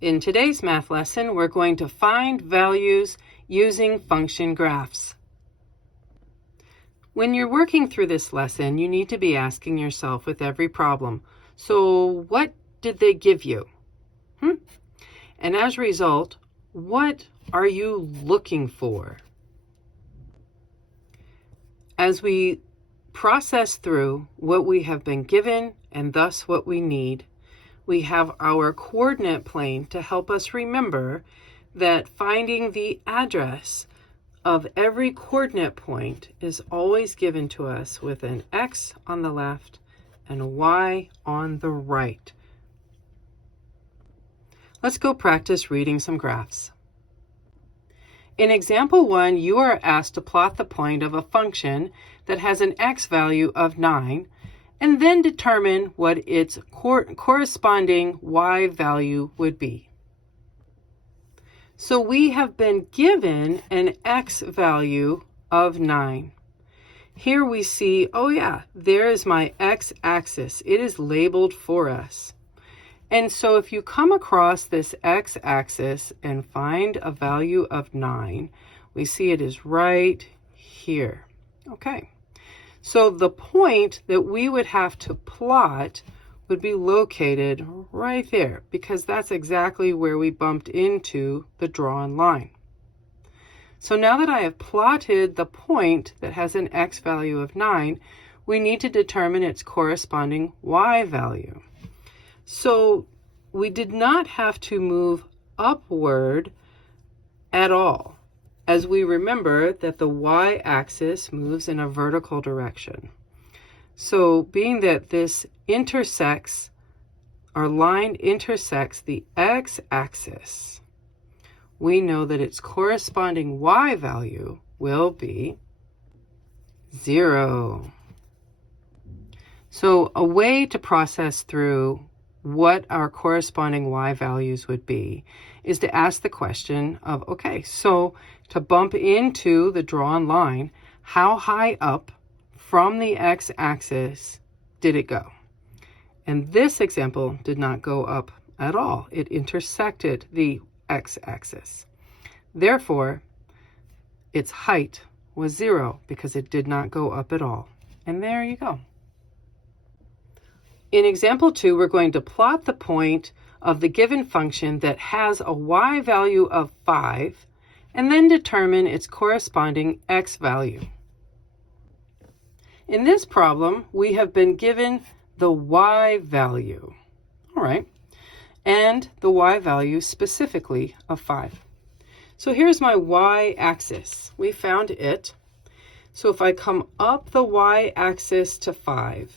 In today's math lesson, we're going to find values using function graphs. When you're working through this lesson, you need to be asking yourself with every problem, so what did they give you? And as a result, what are you looking for? As we process through what we have been given and thus what we need, we have our coordinate plane to help us remember that finding the address of every coordinate point is always given to us with an X on the left and a Y on the right. Let's go practice reading some graphs. In example 1, you are asked to plot the point of a function that has an X value of 9 and then determine what its corresponding Y value would be. So we have been given an X value of 9. Here we see, oh yeah, there is my X axis. It is labeled for us. And so if you come across this X axis and find a value of 9, we see it is right here. Okay. So the point that we would have to plot would be located right there, because that's exactly where we bumped into the drawn line. So now that I have plotted the point that has an X value of 9, we need to determine its corresponding Y value. So we did not have to move upward at all, as we remember that the Y-axis moves in a vertical direction. So being that this intersects, our line intersects the X-axis, we know that its corresponding Y value will be 0. So a way to process through what our corresponding Y values would be is to ask the question of, okay, so to bump into the drawn line, how high up from the X-axis did it go? And this example did not go up at all. It intersected the X-axis. Therefore, its height was 0 because it did not go up at all. And there you go. In example 2, we're going to plot the point of the given function that has a Y value of 5 and then determine its corresponding X value. In this problem, we have been given the Y value, all right, and the Y value specifically of 5. So here's my Y-axis. We found it. So if I come up the Y-axis to 5,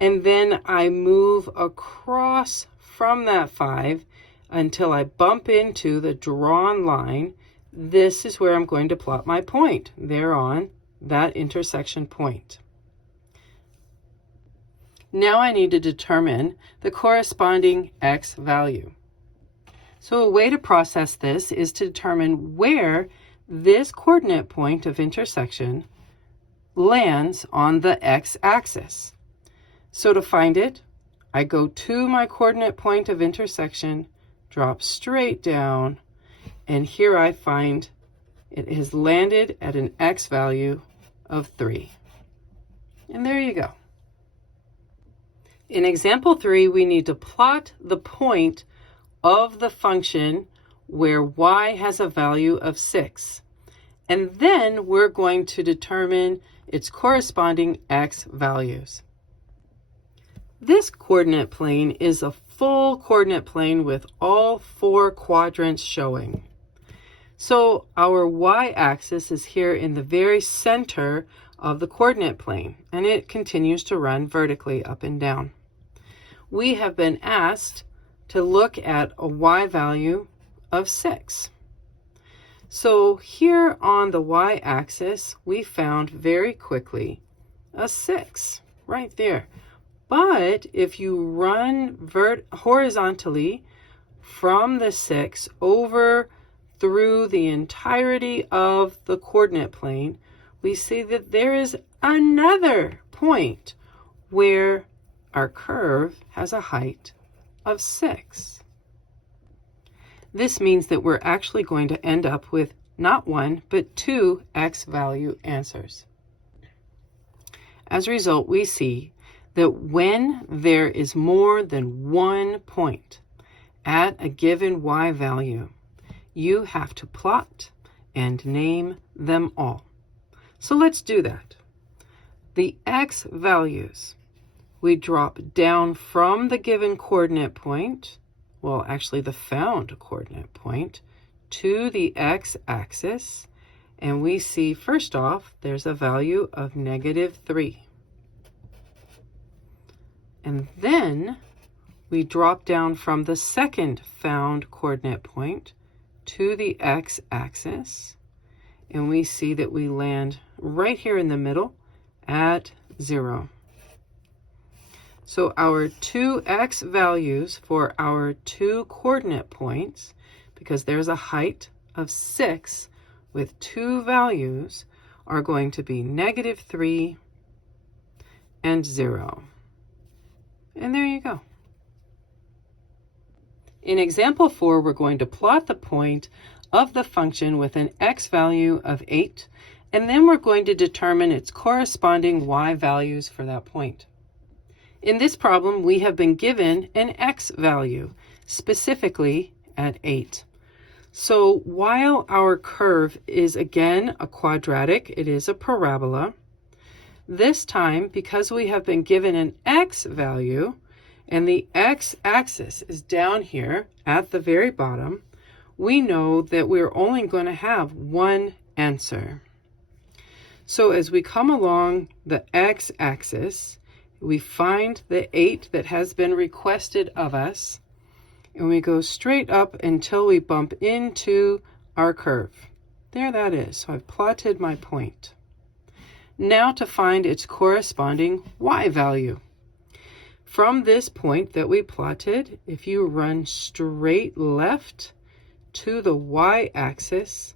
and then I move across from that 5 until I bump into the drawn line, this is where I'm going to plot my point, there on that intersection point. Now I need to determine the corresponding X value. So a way to process this is to determine where this coordinate point of intersection lands on the X-axis. So to find it, I go to my coordinate point of intersection, drop straight down, and here I find it has landed at an X value of 3. And there you go. In example 3, we need to plot the point of the function where Y has a value of 6. And then we're going to determine its corresponding X values. This coordinate plane is a full coordinate plane with all 4 quadrants showing. So our Y-axis is here in the very center of the coordinate plane, and it continues to run vertically up and down. We have been asked to look at a Y value of 6. So here on the Y-axis, we found very quickly a 6 right there. But if you run horizontally from the 6 over through the entirety of the coordinate plane, we see that there is another point where our curve has a height of 6. This means that we're actually going to end up with not one, but two x value answers. As a result, we see that when there is more than 1 point at a given y value, you have to plot and name them all. So let's do that. The x values, we drop down from the given coordinate point, well, actually the found coordinate point, to the x-axis, and we see first off there's a value of -3. And then we drop down from the second found coordinate point to the x-axis, and we see that we land right here in the middle at 0. So our two x values for our two coordinate points, because there's a height of 6 with two values, are going to be -3 and 0. And there you go. In example 4, we're going to plot the point of the function with an x value of 8, and then we're going to determine its corresponding y values for that point. In this problem, we have been given an x value, specifically at 8. So while our curve is again a quadratic, it is a parabola, this time, because we have been given an x value, and the x-axis is down here at the very bottom, we know that we're only going to have one answer. So as we come along the x-axis, we find the 8 that has been requested of us, and we go straight up until we bump into our curve. There that is. So I've plotted my point. Now to find its corresponding y value. From this point that we plotted, if you run straight left to the y-axis,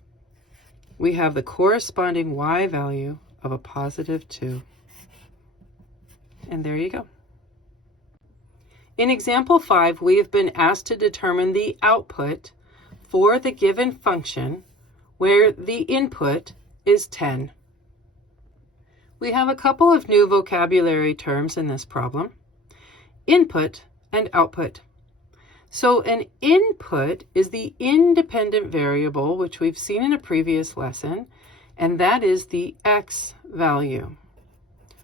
we have the corresponding y value of a +2. And there you go. In example 5, we have been asked to determine the output for the given function where the input is 10. We have a couple of new vocabulary terms in this problem: input and output. So an input is the independent variable, which we've seen in a previous lesson, and that is the x value.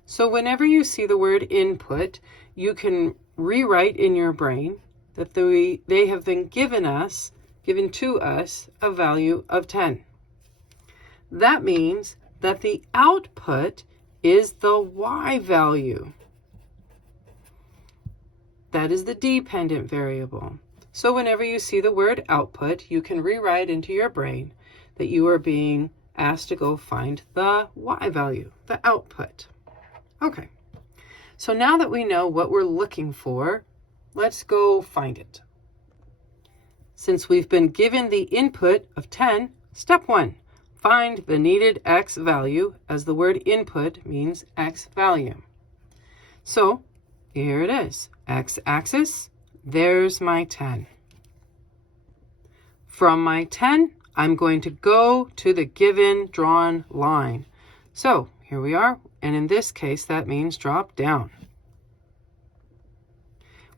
So whenever you see the word input, you can rewrite in your brain that they have been given to us, a value of 10. That means that the output is the y value. That is the dependent variable. So whenever you see the word output, you can rewrite into your brain that you are being asked to go find the y value, the output. Okay, so now that we know what we're looking for, let's go find it. Since we've been given the input of 10, step 1, find the needed x value, as the word input means x value. So here it is, x-axis, there's my 10. From my 10, I'm going to go to the given drawn line. So here we are, and in this case, that means drop down.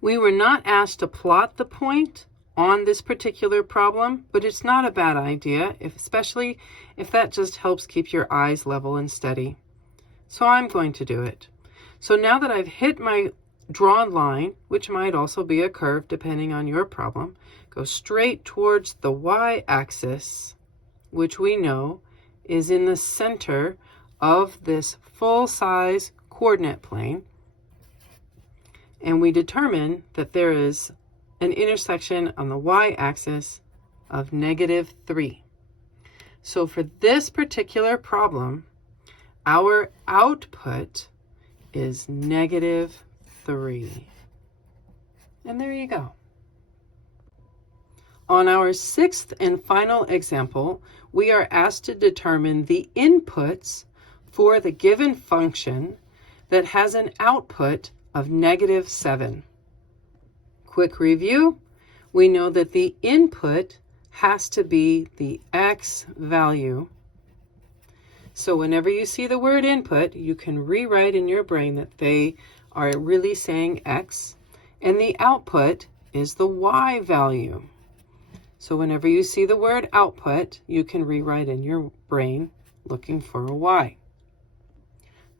We were not asked to plot the point on this particular problem, but it's not a bad idea, especially if that just helps keep your eyes level and steady. So I'm going to do it. So now that I've hit my drawn line, which might also be a curve depending on your problem, go straight towards the y-axis, which we know is in the center of this full-size coordinate plane, and we determine that there is an intersection on the y-axis of -3. So for this particular problem, our output is -3. And there you go. On our 6th and final example, we are asked to determine the inputs for the given function that has an output of -7. Quick review, we know that the input has to be the x value. So whenever you see the word input, you can rewrite in your brain that they are really saying x, and the output is the y value. So whenever you see the word output, you can rewrite in your brain looking for a y.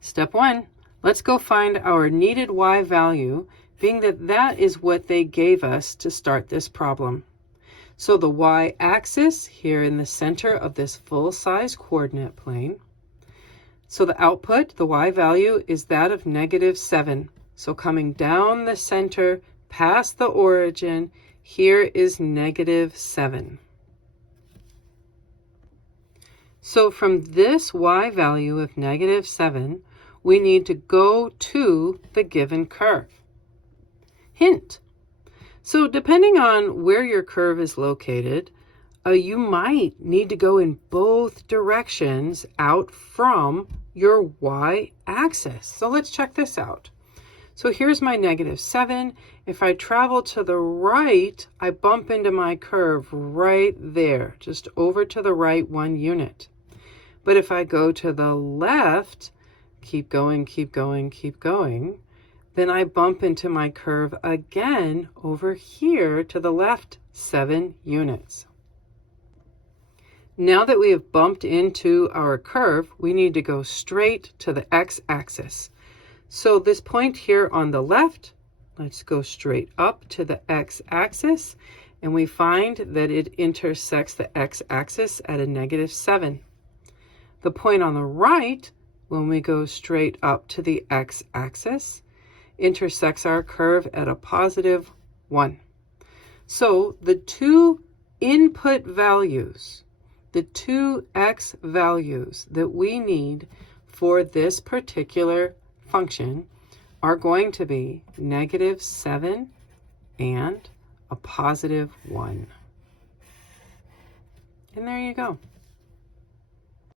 Step 1, let's go find our needed y value, being that that is what they gave us to start this problem. So the y-axis here in the center of this full-size coordinate plane. So the output, the y value, is that of -7. So coming down the center past the origin, here is -7. So from this y value of -7, we need to go to the given curve. Hint. So depending on where your curve is located, you might need to go in both directions out from your y-axis. So let's check this out. So here's my -7. If I travel to the right, I bump into my curve right there, just over to the right 1 unit. But if I go to the left, keep going, keep going, keep going, then I bump into my curve again over here to the left 7 units. Now that we have bumped into our curve, we need to go straight to the x-axis. So this point here on the left, let's go straight up to the x-axis, and we find that it intersects the x-axis at a -7. The point on the right, when we go straight up to the x-axis, intersects our curve at a +1. So the two input values, the two x values that we need for this particular function are going to be -7 and a +1. And there you go.